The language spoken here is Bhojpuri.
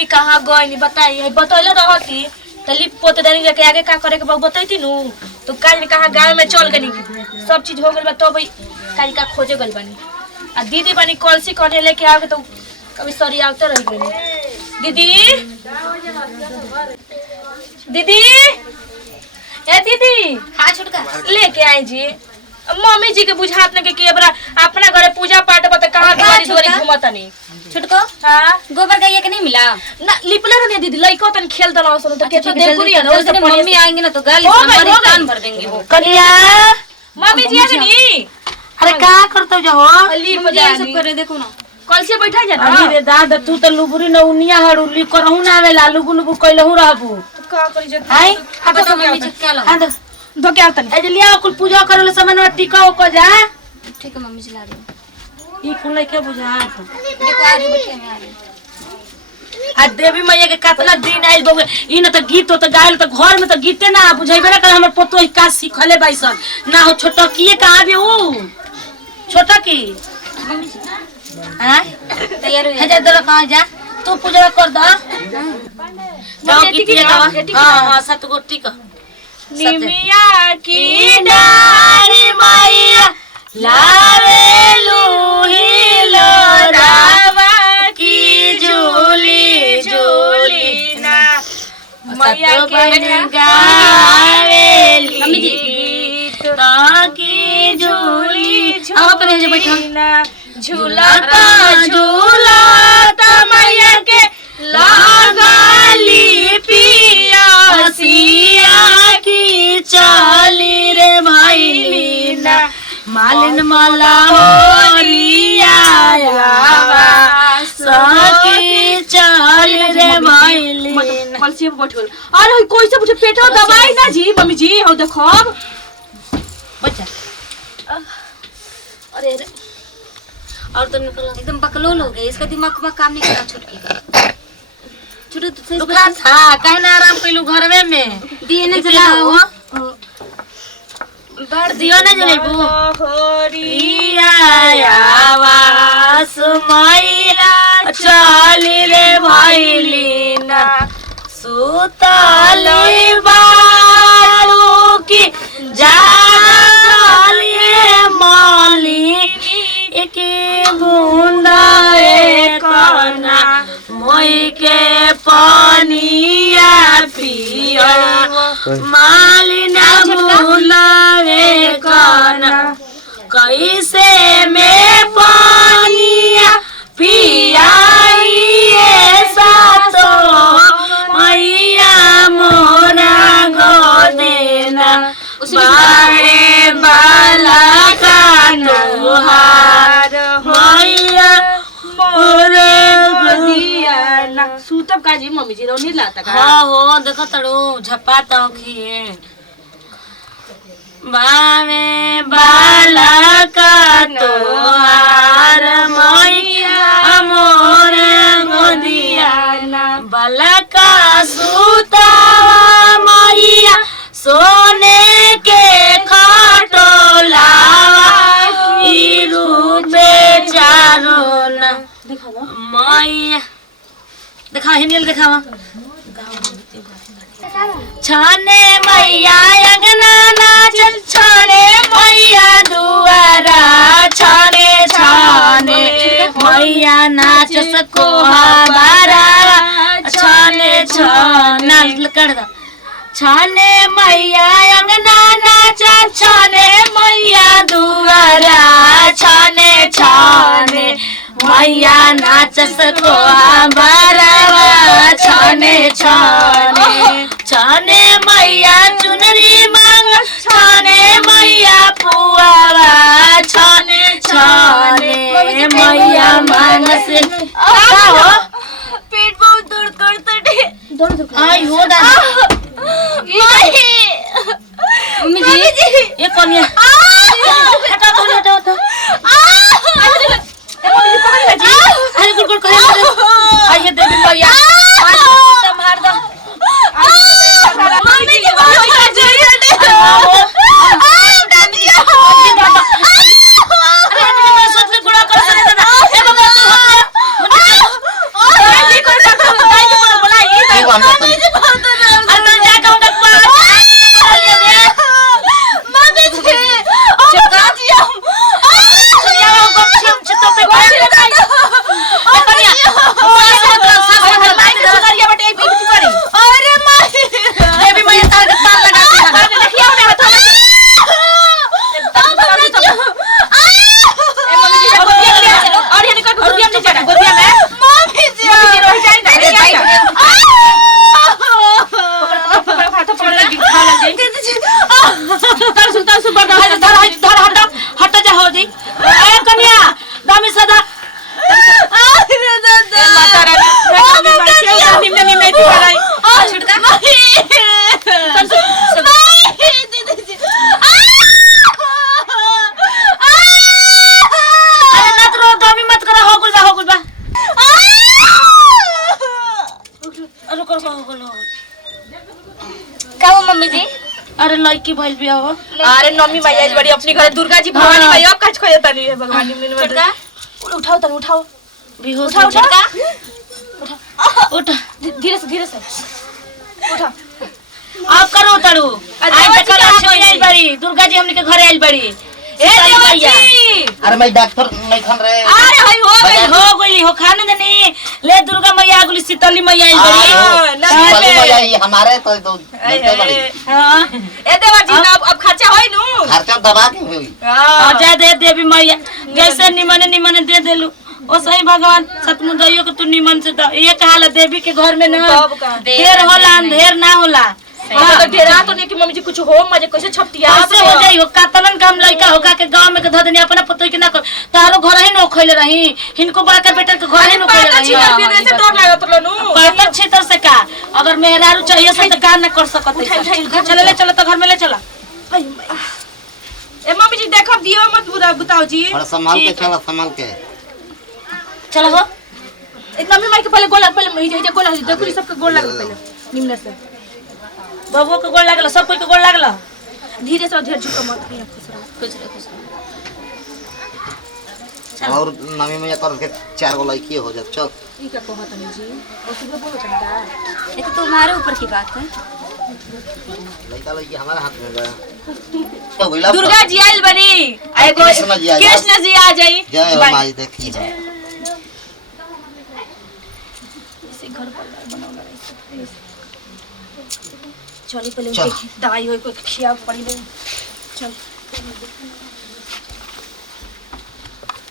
मम्मी कहाँ गई बताई बतैले रहती तली पोते देनी जाके आगे का करे के बाबू बतैती नु तो काज कहाँ गाँव में चल गनी सब चीज हो गइल तो भाई काज का खोजे गइल बानी आ दीदी बानी कलसी कने लेके आओगे तो कभी सरी आवते रह गई दीदी दीदी ए दीदी हां छुटका लेके आई जी मम्मी जी के बुझात न के बरा अपना घरे पूजा पाठ बत कहां दुआरी दुआरी घुमत नहीं छुटको हां गोबर गैया के नहीं मिला ना लिपले रहने दीदी लइको तन खेल दला सुन तो के तो देखुरी है ना मम्मी आएंगे ना तो गाली हमारी कान भर देंगे वो कनिया मम्मी जी आ गई अरे का करतो जो हो लिप ये सब करे देखो ना कल से बैठा जा ना अरे दादा तू तो लुबुरी न उनिया हड़ुली करहु ना आवेला लुबु लुबु कइलहु रहबू का करी जे हाय बताओ मम्मी जी क्या लो हां दो क्या तनी ए लिया कुल पूजा करले सामान टिका को जा ठीक है मम्मी जी ला रही ई कुल के बुझा देखो आ रही बैठे में आ रही आ देवी मैया के कितना दिन आइल बगे ई न त गीत तो गाइल त घर में त गीते ना बुझाइबे ना कर हमर पोतो का सिखले बाइसन ना हो छोटा किए कहां बे ऊ छोटा की मम्मी जी हां तैयार हो है जा दर कहां जा तू पूजा कर द जाओ गीत गावा हां हां सत गो टिका निमिया की डारी मैया लावे लूहिलो रावा की झूली झूली ना मैया के गावेली मम्मी जी ताकि झूली आओ पर जो बैठो ना झूलता झूलता मैया के लागली पियासिया की चाली रे भाई ना मालिन माला होरिया सकी चाली रे भाई कल से बैठ गेल अरे कोई से पूछे पेटो दवाई ना जी मम्मी जी हो देखो बच्चा अरे और तो निकल एकदम बकलोल हो गई इसका दिमाग में काम नहीं करा छुटकी का छुटू तो रुका था कहना आराम कइलू घरवे में दिए न जलाओ बार दियो ना जलेबू होरिया आवास मैया चाली रे भाईली ना सुताली बालू की जालिए माली एक बूंदा एक ना मोई के पानिया पिया मालिना भूलावे काना कैसे में पानिया पियाइए सातो मैया मोरा गोदेना बारे बाला कानोहार मैया मोरे गोदिया ना सूतब काजी मम्मी जी रोनी लाता का हां हो देखो तड़ो झपा तो खिए बावे बाला का तोहार मैया मोरे गोदिया ना बाला का सूतावा मैया सोने के खटोलावा ई रूपे चारो ना मैया देखा हिनियल देखावा छाने मैया अगना नाचल छाने मैया दुआरा छाने छाने मैया नाच सको हमारा छाने छाना कर दो छाने मैया अंगना नाचा छाने मैया दुआरा छाने छाने मैया नाच सको हमारा छाने छाने छाने मैया चुनरी मांग छाने मैया पुआवा छाने छाने मैया मानस पेट बहुत दर्द करता है आई हो दादा मम्मी जी ये कौन है हटा तो हटा तो अरे गुड़ गुड़ कहे आइए देवी मैया संभाल दो मम्मी की बात हो जाए दादी अरे सोच में गुड़ा कर सकते ना ए बाबा तू हो दादी कोई बात नहीं चल हम जाते हैं। अरे मैं जा कहूंगा मम्मी जी चुका जी हम अरे माई देवी मैया तार के तार लगा के देखिए हमने हाथ में और ये निकल गोदिया में चढ़ा गोदिया में मम्मी जी रह जाए ना हाथ पकड़ के खा लग जाए सुल्तान सुपर धर हट जा हो दी ए कन्या दामी सदा अरे दादा माता रानी मम्मी निम्न निम्न थी कराई छिड़का दीदी जी अरे मत रो दामी मत करा हो गुल बा अरे कर का हो मम्मी जी? अरे लड़की भइल बिया हो अरे नम्मी मैया जी बड़ी अपनी घर दुर्गा जी भवानी मैया काच खोया तनी है भगवान निम्न छोटका उठाओ बेहोश उठा हो जा। छोटका उठ धीरे से उठा आप करो तड़ू आज तक लक्ष्मी आई बड़ी दुर्गा जी हमनी के घरे आइल बड़ी ए देवा जी अरे मैं डॉक्टर नहीं खन रहे। अरे भाई हो गई हो खाने देनी ले दुर्गा मैया आगुली शीतली मैया आई बड़ी शीतली मैया ये हमारे तो नहीं बड़ी। हां ए देवा जी अब खर्चा होई नु खर्चा दबा के हुई। और जा दे देवी मैया जैसे निमन दे देलू ओ सही भगवान सतमु दैयो के तू निमन से ये कहाला देवी के घर में ना देर होला अंधेर ना होला तो डेरा तो नहीं कि मम्मी जी कुछ हो मजे कैसे छपटिया ऐसे हो जाई हो कातलन काम लइका होका के गांव में के धदनी अपना पतोई के ना कर तारो घर ही नो खइले रही हिनको बड़ा के बेटा के घर ही नो खइले रही से डर लागत नु पातर क्षेत्र से का अगर मेहरारू चाहिए से तो का ना कर सकत चले ले चलो तो घर में ले चला ए मम्मी जी देखो दियो मत बताओ जी थोड़ा संभाल के चला संभाल के चलो हो इतना मम्मी माई के पहले गोला देखो सबके गोल लगा पहले निम्न से बबुआ के गोड़ लागल सब कोई के गोड़ लागल धीरे से ढेर झुको मत खुश रहो और नवी मैया कर के 4 गो लड़की हो जाए चल। ई का कहत नहीं जी और सुबह बोलो चंदा ये तो तुम्हारे ऊपर की बात है। लड़का लड़की हमारे हाथ में गया तो भइला दुर्गा जी आइल बनी आए कृष्ण जी आ जाई जय हो माई देखी है इसे घर पर बनाना रही चली पहले चल। दवाई होई कोई खिया पड़ी नहीं चल